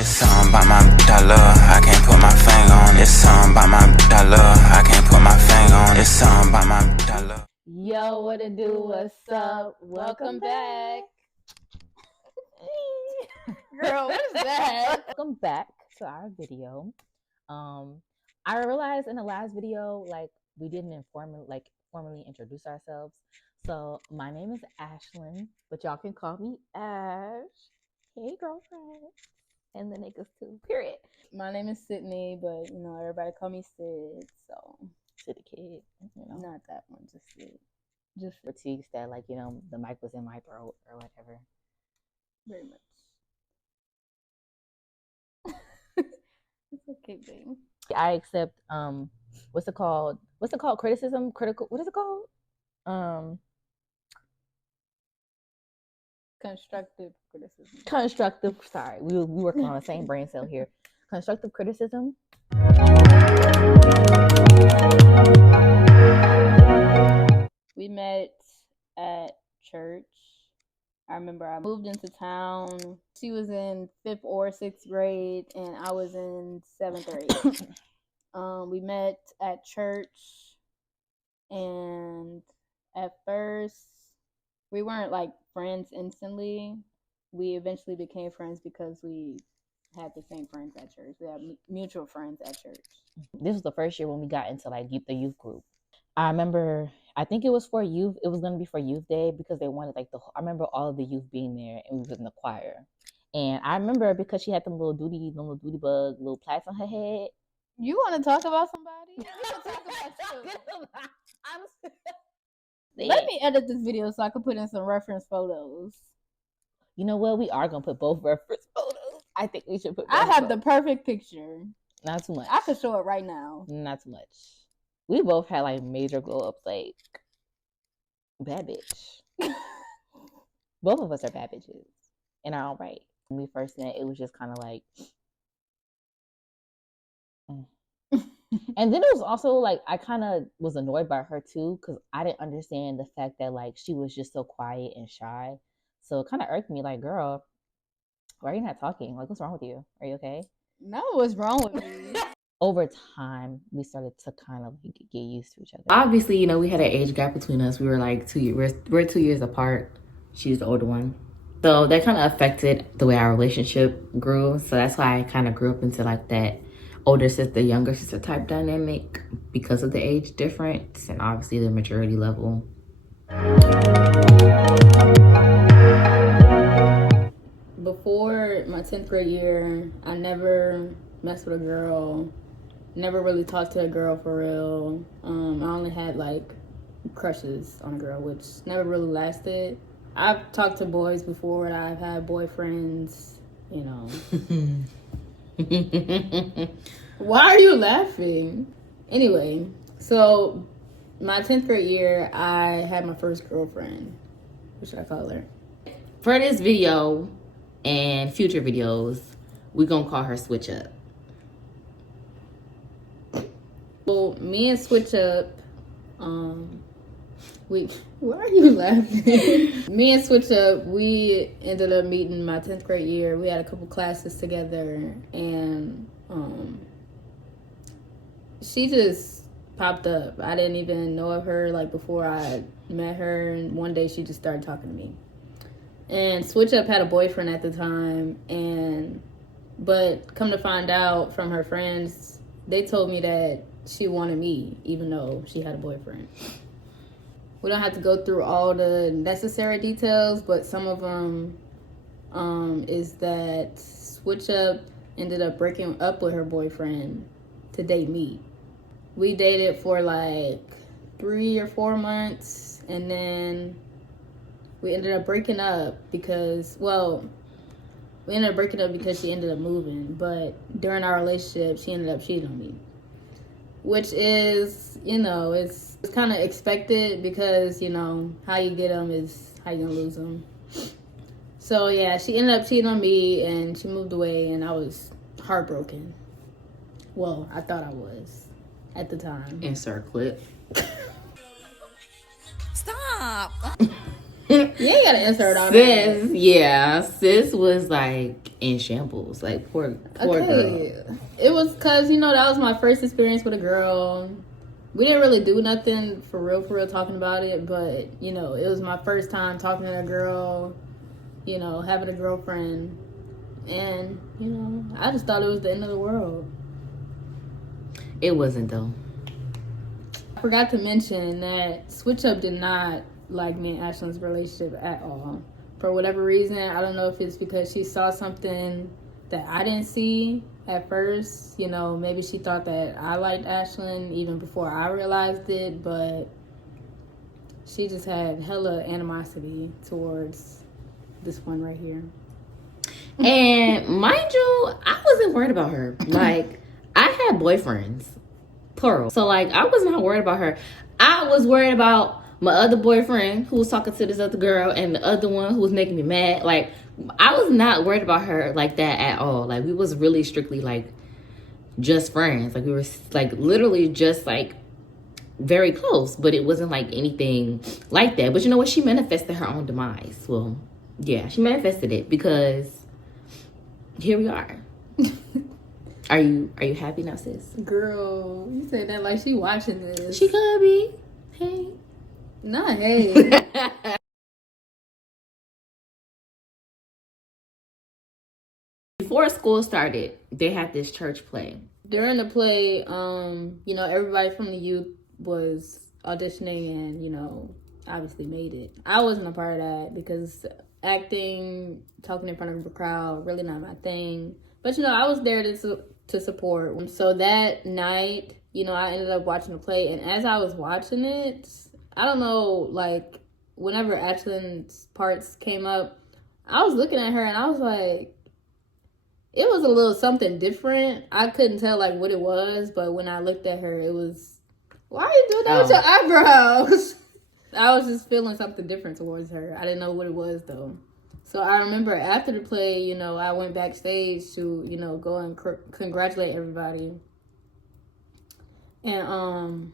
It's something about my I love, I can't put my finger on it. It's something about my I love, I can't put my finger on it. It's something about my I love. Yo, what it do? What's up? Welcome back. Girl, what is that? Welcome back to our video. I realized in the last video, we didn't formally introduce ourselves. So my name is Ashlyn, but y'all can call me Ash. Hey, girlfriend. And the niggas too, period. My name is Sydney, but everybody call me Sid, so To the kid, not that one, just Sid. Just fatigues that the mic was in my throat or whatever. Very much. It's okay, babe. I accept what's it called? Criticism? Critical, what is it called? Constructive criticism. Constructive, sorry. We working on the same brain cell here. Constructive criticism. We met at church. I remember I moved into town. She was in 5th or 6th grade, and I was in 7th grade. We met at church, and at first, we weren't friends instantly. We eventually became friends because we had the same friends at church. We had mutual friends at church. This was the first year when we got into the youth group. I remember, I think it was for youth. It was going to be for youth day because they wanted I remember all of the youth being there, and we was in the choir. And I remember because she had them little duty bug, little plaits on her head. You want to talk about somebody? You want to talk about Let me edit this video so I can put in some reference photos. You know what? We are going to put both reference photos. I think we should put both. I have the perfect picture. Not too much. I could show it right now. Not too much. We both had major glow ups, bad bitch. Both of us are bad bitches in our own right. When we first met, it was just kind of And then it was also I kind of was annoyed by her too, because I didn't understand the fact that she was just so quiet and shy. So it kind of irked me, girl, why are you not talking? What's wrong with you? Are you okay? No, what's wrong with me? Over time, we started to kind of get used to each other. Obviously, we had an age gap between us. We were 2 years. We're 2 years apart. She's the older one. So that kind of affected the way our relationship grew. So that's why I kind of grew up into that older sister, younger sister type dynamic because of the age difference and obviously the maturity level. Before my 10th grade year, I never messed with a girl. Never really talked to a girl for real. I only had crushes on a girl, which never really lasted. I've talked to boys before, and I've had boyfriends, Why are you laughing? Anyway, so my 10th grade year, I had my first girlfriend. What should I call her? For this video and future videos, we're going to call her Switch Up. Well, me and Switch Up, why are you laughing? Me and Switch Up, we ended up meeting my 10th grade year. We had a couple classes together, and she just popped up. I didn't even know of her before I met her, and one day she just started talking to me. And Switch Up had a boyfriend at the time, but come to find out from her friends, they told me that she wanted me, even though she had a boyfriend. We don't have to go through all the necessary details, but some of them is that Switch Up ended up breaking up with her boyfriend to date me. We dated for 3 or 4 months, and then we ended up breaking up because she ended up moving, but during our relationship, she ended up cheating on me. Which is, it's kind of expected because, how you get them is how you gonna lose them. So, yeah, she ended up cheating on me, and she moved away, and I was heartbroken. Well, I thought I was at the time. Insert clip. Stop! ain't gotta insert all sis, that. yeah, sis was like in shambles. Like poor girl. It was cause that was my first experience with a girl. We didn't really do nothing for real talking about it, but it was my first time talking to a girl, having a girlfriend, and I just thought it was the end of the world. It wasn't though. I forgot to mention that Switch Up did not like me and Ashlyn's relationship at all. For whatever reason, I don't know if it's because she saw something that I didn't see at first. Maybe she thought that I liked Ashlyn even before I realized it, but she just had hella animosity towards this one right here. And mind you, I wasn't worried about her. Like, I had boyfriends, plural. So, like, I was not worried about her. I was worried about my other boyfriend who was talking to this other girl and the other one who was making me mad. Like, I was not worried about her like that at all. Like, we was really strictly, like, just friends. Like, we were, like, literally just, like, very close. But it wasn't, like, anything like that. But you know what? She manifested her own demise. Well, yeah, she manifested it because here we are. Are you happy now, sis? Girl, you say that like she watching this. She could be. Hey. Not hey. Before school started, they had this church play. During the play, everybody from the youth was auditioning and, obviously made it. I wasn't a part of that because acting, talking in front of a crowd, really not my thing. But, I was there to support. So that night, I ended up watching the play. And as I was watching it, I don't know, like, whenever Ashlyn's parts came up, I was looking at her and I was like, it was a little something different. I couldn't tell, like, what it was. But when I looked at her, it was, why are you doing that with your eyebrows? I was just feeling something different towards her. I didn't know what it was, though. So I remember after the play, I went backstage to, go and congratulate everybody. And,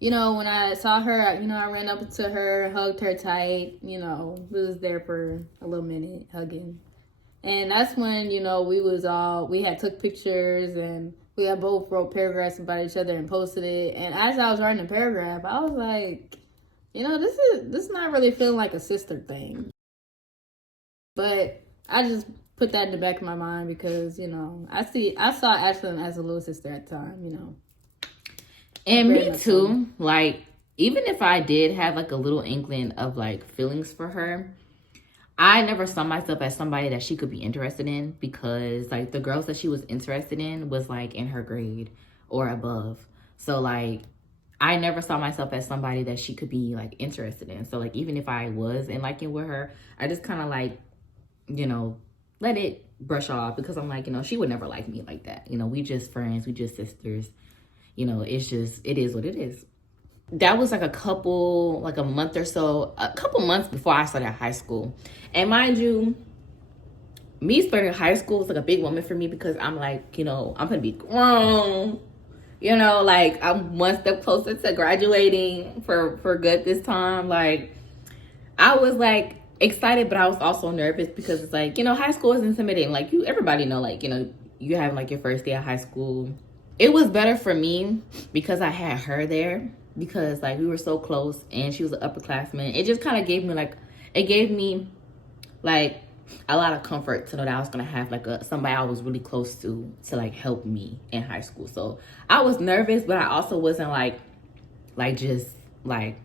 when I saw her, I ran up to her, hugged her tight, we was there for a little minute hugging. And that's when, we had took pictures and we had both wrote paragraphs about each other and posted it. And as I was writing a paragraph, I was like, this is not really feeling like a sister thing. But I just put that in the back of my mind because, I saw Ashlyn as a little sister at the time, And me too. Like, even if I did have like a little inkling of like feelings for her, I never saw myself as somebody that she could be interested in because like the girls that she was interested in was like in her grade or above. So like, I never saw myself as somebody that she could be like interested in. So like, even if I was in liking with her, I just kind of like, let it brush off because I'm like, she would never like me like that. We just friends, we just sisters. It's just, it is what it is. That was like a month or so, a couple months before I started high school. And mind you, me starting high school was like a big moment for me because I'm like, I'm going to be grown. Like I'm one step closer to graduating for good this time. Like I was like excited, but I was also nervous because it's like, high school is intimidating. Like everybody know, like, you having like your first day of high school. It was better for me because I had her there because like we were so close and she was an upperclassman. It just kind of gave me like a lot of comfort to know that I was gonna have like somebody I was really close to like help me in high school. So I was nervous, but I also wasn't like just like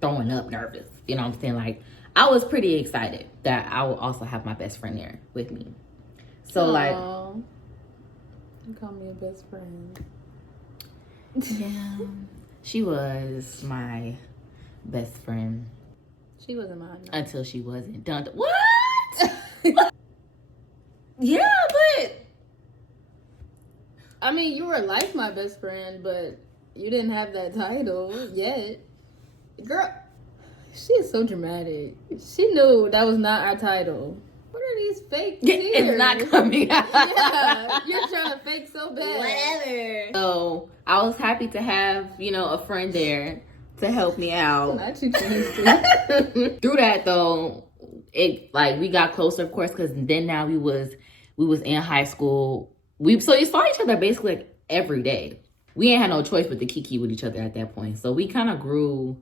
throwing up nervous. You know what I'm saying? Like I was pretty excited that I would also have my best friend there with me. So Aww. Like, you call me a best friend. Yeah, she was my best friend. She wasn't mine. No. Until she wasn't done. What? Yeah, but I mean, you were like my best friend, but you didn't have that title yet. Girl, she is so dramatic. She knew that was not our title. What are these fake tears? It's not coming out. Yeah, you're trying to fake so bad. Whatever. So I was happy to have, a friend there to help me out. Not you changed it. Through that though, it like we got closer, of course, because then now we was in high school. We saw each other basically like every day. We ain't had no choice but to kiki with each other at that point. So we kind of grew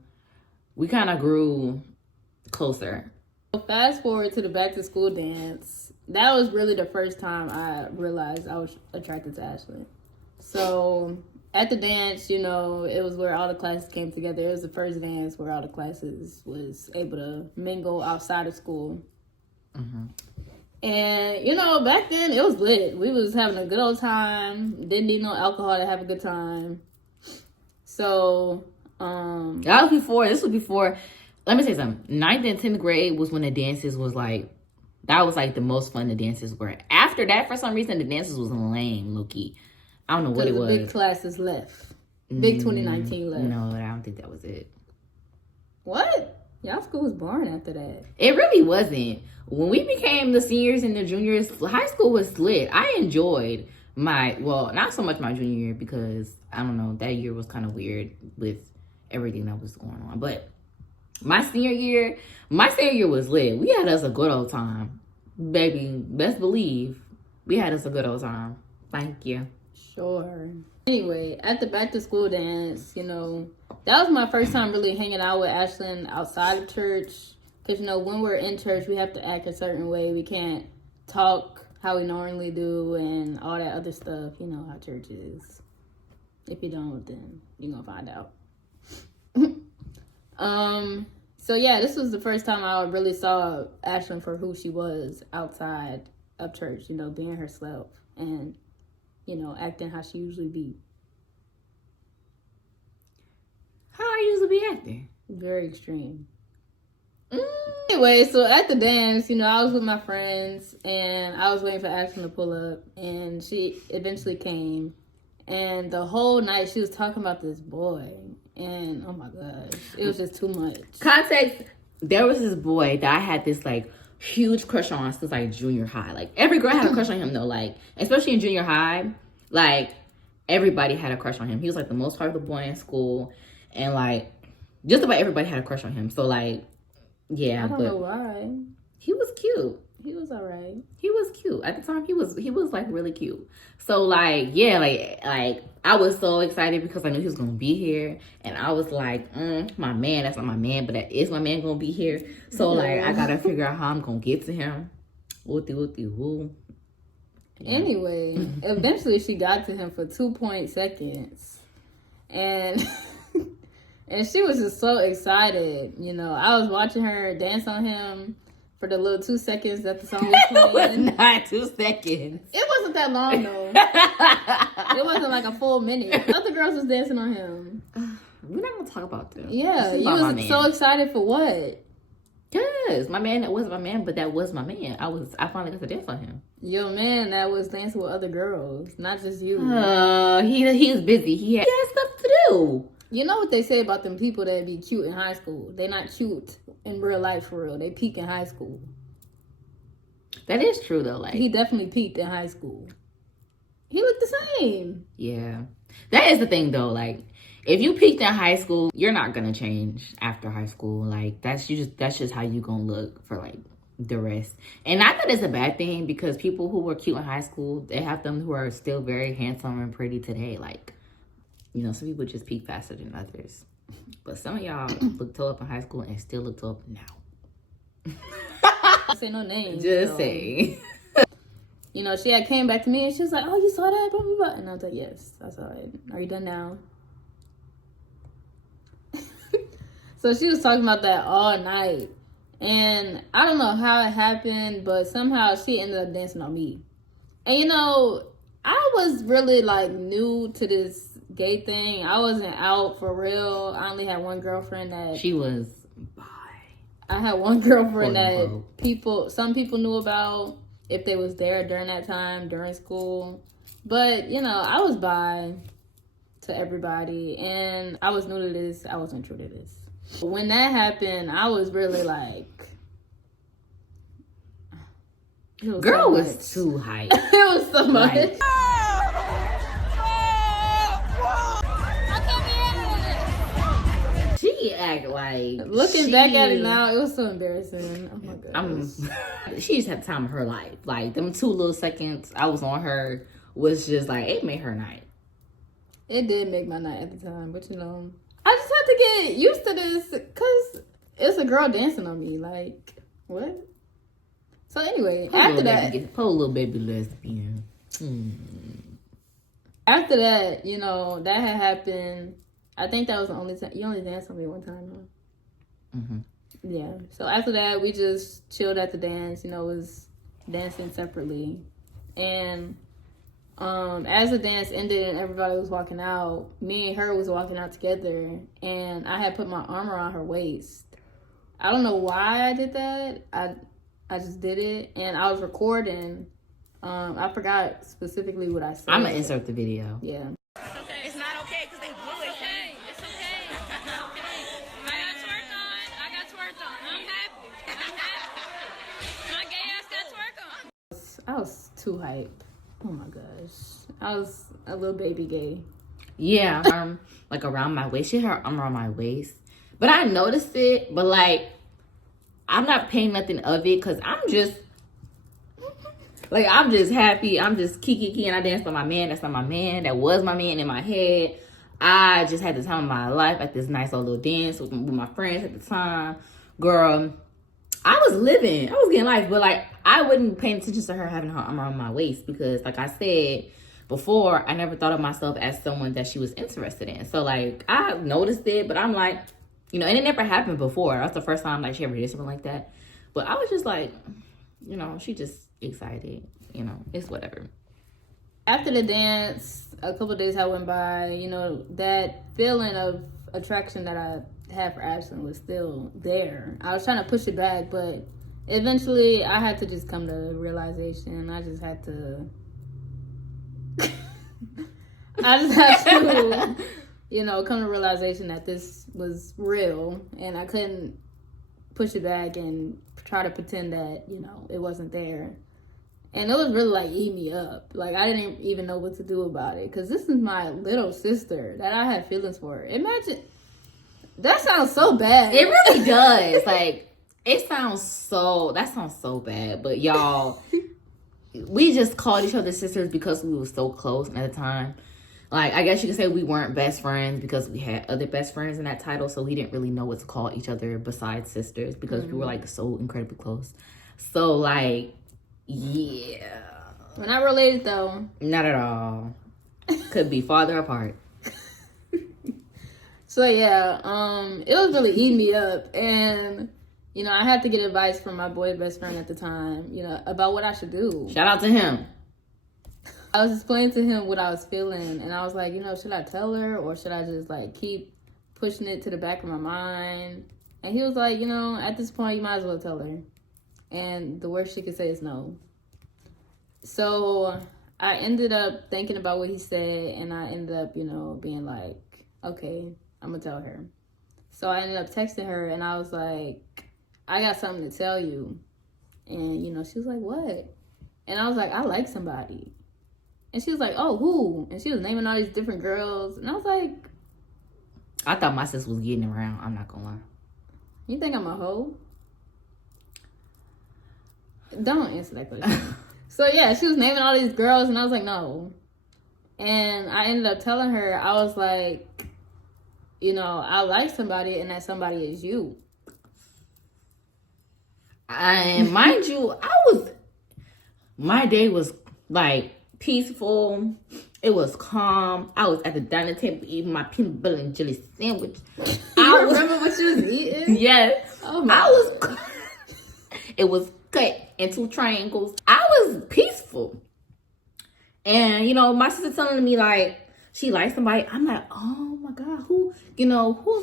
closer. Fast forward to the back to school dance. That was really the first time I realized I was attracted to Ashlyn. So at the dance, you know, it was where all the classes came together. It was the first dance where all the classes was able to mingle outside of school. Mm-hmm. And, you know, back then it was lit. We was having a good old time. Didn't need no alcohol to have a good time. So, this was before, let me say something. 9th and 10th grade was when the dances was like, that was like the most fun the dances were. After that, for some reason, the dances was lame, low-key. I don't know what it was. Big classes left. Big 2019 left. No, I don't think that was it. What? Y'all school was boring after that. It really wasn't. When we became the seniors and the juniors, high school was lit. I enjoyed not so much my junior year because, I don't know, that year was kind of weird with everything that was going on. But my senior year was lit. We had us a good old time. Baby, best believe we had us a good old time. Thank you. Sure. Anyway, at the back to school dance, you know, that was my first time really hanging out with Ashlyn outside of church. Because, you know, when we're in church, we have to act a certain way. We can't talk how we normally do and all that other stuff. You know how church is. If you don't, then you're going to find out. So, yeah, this was the first time I really saw Ashlyn for who she was outside of church. You know, being herself and, you know, acting how she usually be. How I usually be acting? Very extreme. Anyway, so at the dance, you know, I was with my friends and I was waiting for Ashlyn to pull up and she eventually came. And the whole night she was talking about this boy. And oh my gosh, it was just too much. Context, there was this boy that I had this like huge crush on since like junior high. Like every girl had a crush on him though. Like, especially in junior high, like everybody had a crush on him. He was like the most popular boy in school. And like, just about everybody had a crush on him. So like, yeah, I don't know why. He was cute. He was alright. He was cute. At the time, he was like really cute. So like, yeah, like I was so excited because I knew he was gonna be here. And I was like, my man, that's not my man, but that is my man gonna be here. So like I gotta figure out how I'm gonna get to him. Woo. Yeah. Anyway, eventually she got to him for 2 seconds. And and she was just so excited. You know, I was watching her dance on him for the little 2 seconds that the song was playing. It was not 2 seconds. It wasn't that long though. It wasn't like a full minute. Other girls was dancing on him. We're not gonna talk about them. Yeah, you was so excited for what? Yes, my man, that wasn't my man, but that was my man. I finally got to dance on him. Your man that was dancing with other girls, not just you. He was busy. He had stuff to do. You know what they say about them people that be cute in high school? They not cute in real life for real. They peak in high school. That is true though. Like he definitely peaked in high school. He looked the same. Yeah, that is the thing though. Like if you peaked in high school, you're not gonna change after high school. Like that's just how you gonna look for like the rest. And not that it's a bad thing because people who were cute in high school, they have them who are still very handsome and pretty today. Like, you know, some people just peak faster than others. But some of y'all look toe up in high school and still look toe up now. Say no names. Just say. You know, she had came back to me and she was like, "Oh, you saw that?" Blah, blah, blah. And I was like, "Yes, I saw it. Are you done now?" So she was talking about that all night. And I don't know how it happened, but somehow she ended up dancing on me. And, you know, I was really, like, new to this gay thing. I wasn't out for real. I only had one girlfriend that... She was bi. I had one girlfriend that some people knew about if they was there during that time, during school. But, you know, I was bi to everybody. And I was new to this. I wasn't true to this. When that happened, I was really like... Girl was too hype. It was so much. Like, she back, like looking back at it now, it was so embarrassing. Oh my god. She just had the time of her life. Like them 2 little seconds I was on her was just like it made her night. It did make my night at the time, but you know, I just had to get used to this because it's a girl dancing on me. Like, what? So anyway, after that, poor little baby lesbian. After that, you know, that had happened. I think that was the only time. You only danced on me one time, huh? Mm-hmm. Yeah. So after that, we just chilled at the dance. You know, was dancing separately, and as the dance ended and everybody was walking out, me and her was walking out together, and I had put my arm around her waist. I don't know why I did that. I just did it, and I was recording. I forgot specifically what I said. I'm gonna insert the video. Yeah. It's not okay because they blew it. It's okay. I got twerked on. I'm happy. My gay ass got twerked on. I was too hype. Oh my gosh. I was a little baby gay. Yeah, arm like around my waist. She had her arm around my waist, but I noticed it. But like, I'm not paying nothing of it because I'm just happy. I'm just kiki, and I danced with my man. That's not my man. That was my man in my head. I just had the time of my life at this nice little dance with my friends at the time. Girl, I was living. I was getting life, but like I wouldn't pay attention to her having her arm around my waist because, like I said before, I never thought of myself as someone that she was interested in. So like I noticed it, but I'm like, you know, and it never happened before. That's the first time like she ever did something like that. But I was just like, you know, she just excited. You know, it's whatever. After the dance, a couple of days had went by. You know, that feeling of attraction that I had for Ashton was still there. I was trying to push it back, but eventually I had to just come to realization. I just had to you know, come to realization that this was real and I couldn't push it back and try to pretend that, you know, it wasn't there. And it was really like eat me up. Like I didn't even know what to do about it because this is my little sister that I had feelings for. Imagine. That sounds so bad. It really does. Like, that sounds so bad. But y'all, we just called each other sisters because we were so close at the time. Like, I guess you could say we weren't best friends because we had other best friends in that title. So we didn't really know what to call each other besides sisters because we were like so incredibly close. So like, yeah. We're not related though. Not at all. Could be farther apart. So yeah, it was really eating me up, and you know I had to get advice from my boy best friend at the time, you know, about what I should do. Shout out to him. I was explaining to him what I was feeling, and I was like, you know, should I tell her or should I just like keep pushing it to the back of my mind? And he was like, you know, at this point you might as well tell her, and the worst she could say is no. So I ended up thinking about what he said, and I ended up, you know, being like, okay, I'm gonna tell her. So I ended up texting her and I was like, I got something to tell you. And, you know, she was like, what? And I was like, I like somebody. And she was like, oh, who? And she was naming all these different girls. And I was like, I thought my sis was getting around. I'm not gonna lie. You think I'm a hoe? Don't answer that question. So yeah, she was naming all these girls and I was like, no. And I ended up telling her, I was like, you know, I like somebody and that somebody is you. And mind you, my day was like peaceful. It was calm. I was at the dining table eating my peanut butter and jelly sandwich. I remember what you was eating? Yes. Oh it was cut into triangles. I was peaceful. And, you know, my sister telling me like, she likes somebody. I'm like, oh my God, who's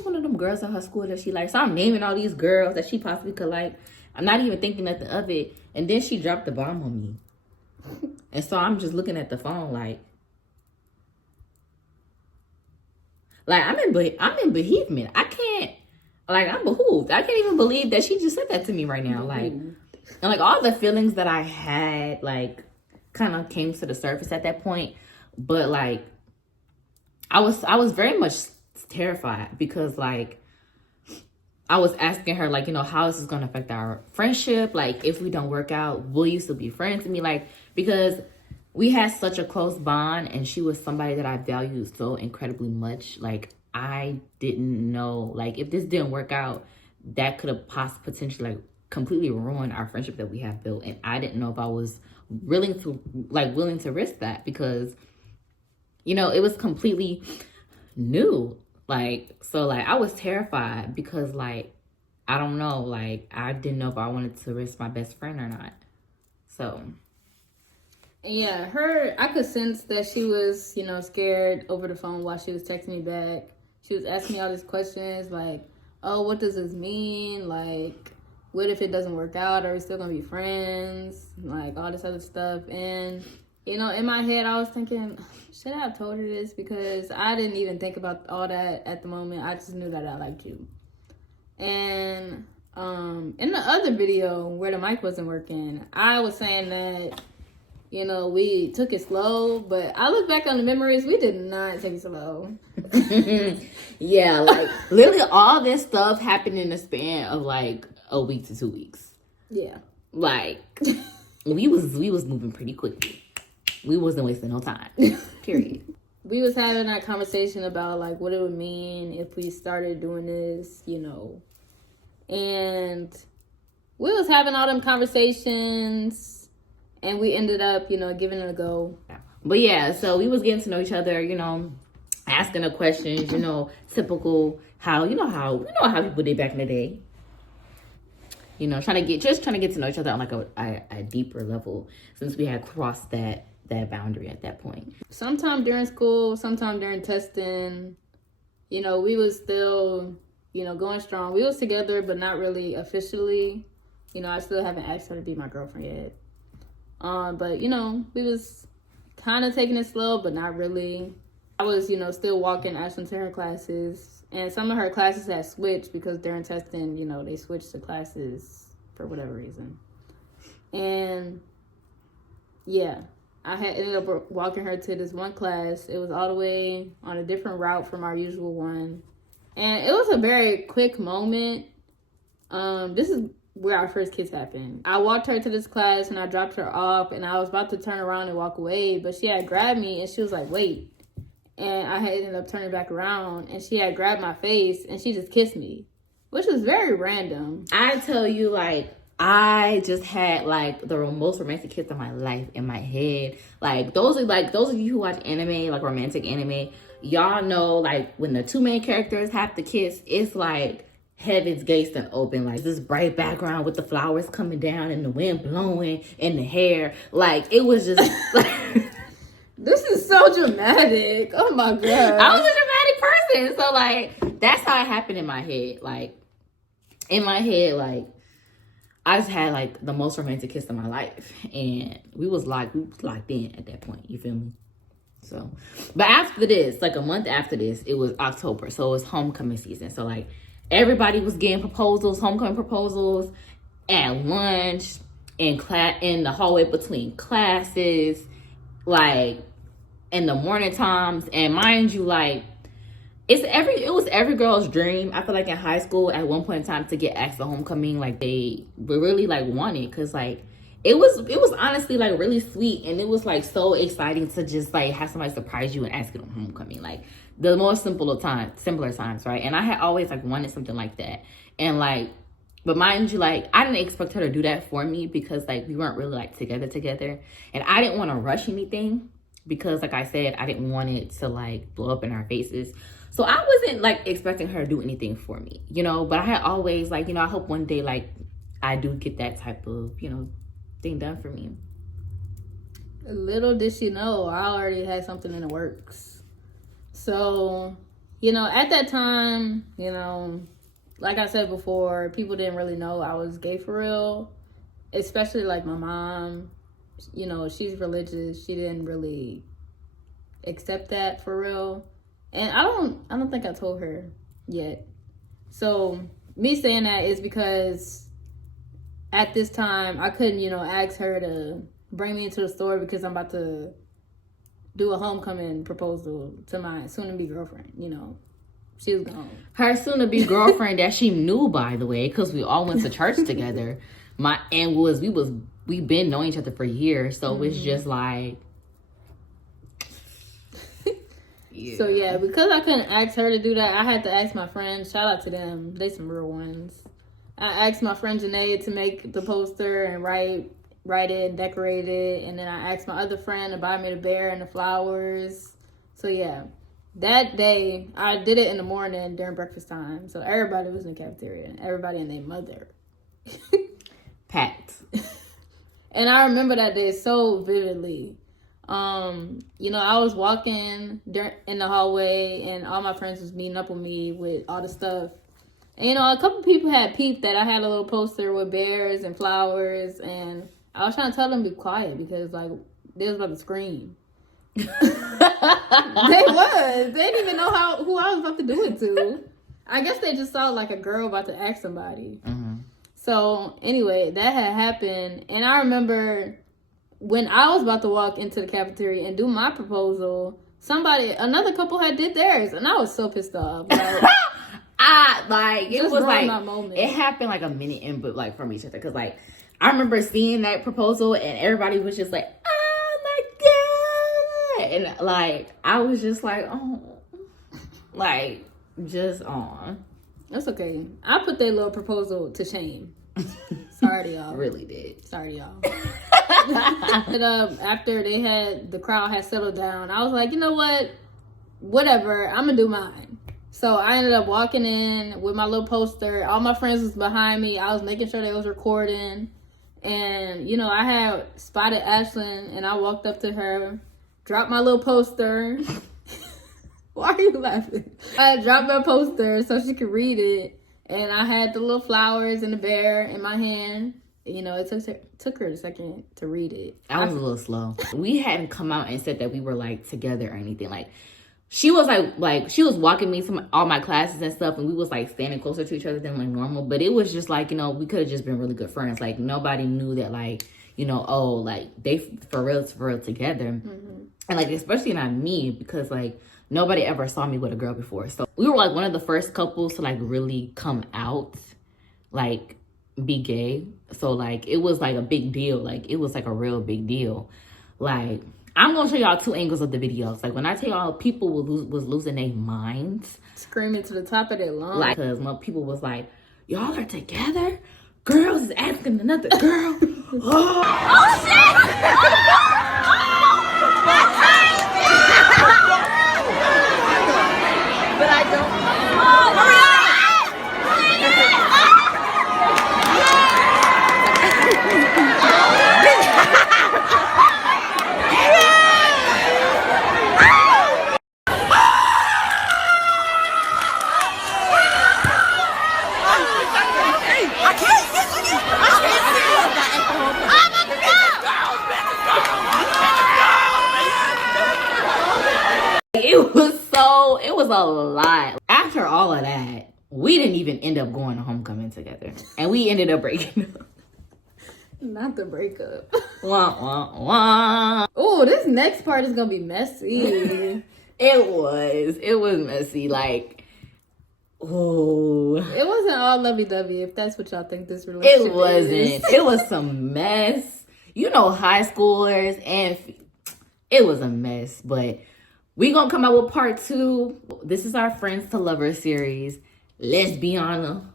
one of them girls in her school that she likes? So I'm naming all these girls that she possibly could like. I'm not even thinking nothing of it. And then she dropped the bomb on me. And so I'm just looking at the phone like I'm in bereavement. I'm behooved. I can't even believe that she just said that to me right now. Like, and like all the feelings that I had, like, kind of came to the surface at that point. But like, I was very much terrified because like I was asking her, like, you know, how is this going to affect our friendship? Like, if we don't work out, will you still be friends with me? Like, because we had such a close bond, and she was somebody that I valued so incredibly much. Like, I didn't know, like, if this didn't work out, that could have potentially, like, completely ruined our friendship that we have built. And I didn't know if I was willing to risk that, because, you know, it was completely new. Like, so, like, I was terrified because, like, I don't know, like, I didn't know if I wanted to risk my best friend or not. So, yeah, I could sense that she was, you know, scared over the phone while she was texting me back. She was asking me all these questions, like, oh, what does this mean? Like, what if it doesn't work out? Are we still gonna be friends? Like, all this other stuff. And, you know, in my head, I was thinking, should I have told her this? Because I didn't even think about all that at the moment. I just knew that I liked you. And in the other video where the mic wasn't working, I was saying that, you know, we took it slow, but I look back on the memories, we did not take it slow. yeah, like, literally all this stuff happened in the span of, like, a week to 2 weeks. Yeah. Like, we was moving pretty quickly. We wasn't wasting no time. Period. We was having that conversation about, like, what it would mean if we started doing this, you know. And we was having all them conversations, and we ended up, you know, giving it a go. But yeah, so we was getting to know each other, you know, asking the questions, you know, typical how people did back in the day. You know, trying to get to know each other on, like, a deeper level, since we had crossed that boundary at that point. Sometime during school, sometime during testing, you know, we was still, you know, going strong. We was together, but not really officially. You know, I still haven't asked her to be my girlfriend yet. But, you know, we was kind of taking it slow, but not really. I was, you know, still walking Ashlyn to her classes. And some of her classes had switched because during testing, you know, they switched the classes for whatever reason. And, yeah, I had ended up walking her to this one class. It was all the way on a different route from our usual one. And it was a very quick moment. This is where our first kiss happened. I walked her to this class and I dropped her off, and I was about to turn around and walk away, but she had grabbed me and she was like, wait. And I had ended up turning back around, and she had grabbed my face and she just kissed me, which was very random. I tell you, like, I just had, like, the most romantic kiss of my life in my head. Like, those of you who watch anime, like romantic anime, y'all know, like, when the two main characters have to kiss, it's like heaven's gates and open, like this bright background with the flowers coming down and the wind blowing and the hair. Like, it was just like this is so dramatic. Oh my god. I was a dramatic person. So, like, that's how it happened in my head. Like, in my head, like, I just had, like, the most romantic kiss of my life. And we was locked in at that point. You feel me? So, but after this, like a month after this, it was October. So it was homecoming season. So, like, everybody was getting proposals, homecoming proposals at lunch, in the hallway between classes, like, in the morning times. And mind you, like, it was every girl's dream. I feel like in high school at one point in time to get asked to homecoming, like, they were really, like, wanted, because, like, it was honestly, like, really sweet, and it was, like, so exciting to just, like, have somebody surprise you and ask you to homecoming, like, the most simpler times, right? And I had always, like, wanted something like that. And, like, but mind you, like, I didn't expect her to do that for me, because, like, we weren't really, like, together, and I didn't want to rush anything, because, like I said, I didn't want it to, like, blow up in our faces. So I wasn't, like, expecting her to do anything for me, you know. But I had always, like, you know, I hope one day, like, I do get that type of, you know, thing done for me. Little did she know, I already had something in the works. So, you know, at that time, you know, like I said before, people didn't really know I was gay for real. Especially, like, my mom, you know, she's religious. She didn't really accept that for real. And I don't think I told her yet. So me saying that is because at this time I couldn't, you know, ask her to bring me into the store because I'm about to do a homecoming proposal to my soon-to-be girlfriend, you know. She was gone. Her soon-to-be girlfriend that she knew, by the way, because we all went to church together. We've been knowing each other for years, so it's just like. Yeah. So yeah, because I couldn't ask her to do that, I had to ask my friends. Shout out to them, they some real ones. I asked my friend Janae to make the poster and write it and decorate it, and then I asked my other friend to buy me the bear and the flowers. So yeah, that day I did it in the morning during breakfast time, so everybody was in the cafeteria, everybody and their mother. Packed. And I remember that day so vividly. I was walking in the hallway and all my friends was meeting up with me with all the stuff. And, a couple people had peeped that I had a little poster with bears and flowers, and I was trying to tell them to be quiet because, like, they was about to scream. They didn't even know who I was about to do it to. I guess they just saw, like, a girl about to ask somebody. Mm-hmm. So, anyway, that had happened, and I remember when I was about to walk into the cafeteria and do my proposal, another couple had did theirs, and I was so pissed off. It was like it happened like a minute in, but like from each other, because like I remember seeing that proposal and everybody was just like, "Oh my god!" and like I was just like, "Oh, like just on." That's okay. I put their little proposal to shame. Sorry to y'all. Really did. Sorry to y'all. And, after the crowd had settled down, I was like, you know what? Whatever. I'm gonna do mine. So I ended up walking in with my little poster. All my friends was behind me. I was making sure they was recording. And, I had spotted Ashlyn, and I walked up to her, dropped my little poster. Why are you laughing? I dropped my poster so she could read it. And I had the little flowers and the bear in my hand. It took her a second to read it. I was a little slow. We hadn't come out and said that we were, like, together or anything. Like, she was, like she was walking me to all my classes and stuff, and we was, like, standing closer to each other than, like, normal. But it was just, like, we could have just been really good friends. Like, nobody knew that, like, they for real together. Mm-hmm. And, like, especially not me, because, like, nobody ever saw me with a girl before. So we were, like, one of the first couples to, like, really come out, like, be gay. So, like, it was, like, a big deal. Like, it was, like, a real big deal. Like, I'm going to show y'all two angles of the videos. Like, when I tell y'all people was losing their minds. Screaming to the top of their lungs. Like, because when people was like, y'all are together? Girls is asking another girl. Oh, shit! But I don't. It was a lot. After all of that, we didn't even end up going to homecoming together. And we ended up breaking up. Not the breakup. Wah, wah, wah. Oh, this next part is going to be messy. It was messy. Like, oh. It wasn't all lovey-dovey, if that's what y'all think this relationship is. It wasn't. It was some mess. High schoolers, and it was a mess. But we gonna come out with part 2. This is our Friends to Lovers series, Lesbiana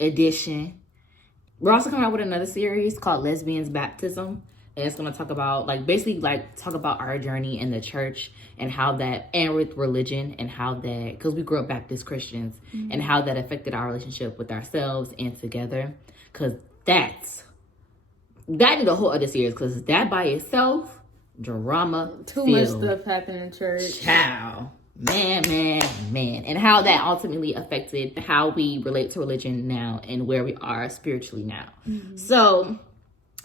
edition. We're also coming out with another series called Lesbians Baptism. And it's gonna talk about, talk about our journey in the church and how that, and with religion, and how that, because we grew up Baptist Christians, mm-hmm. and how that affected our relationship with ourselves and together. Because that is a whole other series, because that by itself, drama. Too much stuff happened in church. Child. Man. And how that ultimately affected how we relate to religion now and where we are spiritually now. Mm-hmm. So,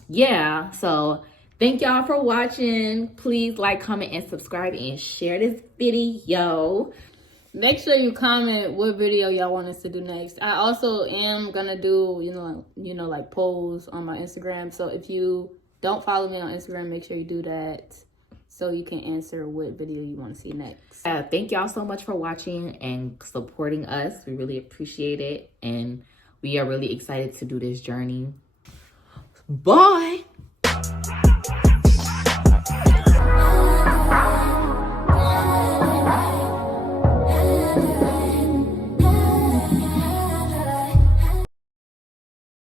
yeah. So, thank y'all for watching. Please like, comment, and subscribe, and share this video. Make sure you comment what video y'all want us to do next. I also am gonna do, like polls on my Instagram. So if you don't follow me on Instagram, make sure you do that. so you can answer what video you want to see next. Thank y'all so much for watching and supporting us. We really appreciate it, and we are really excited to do this journey. Bye.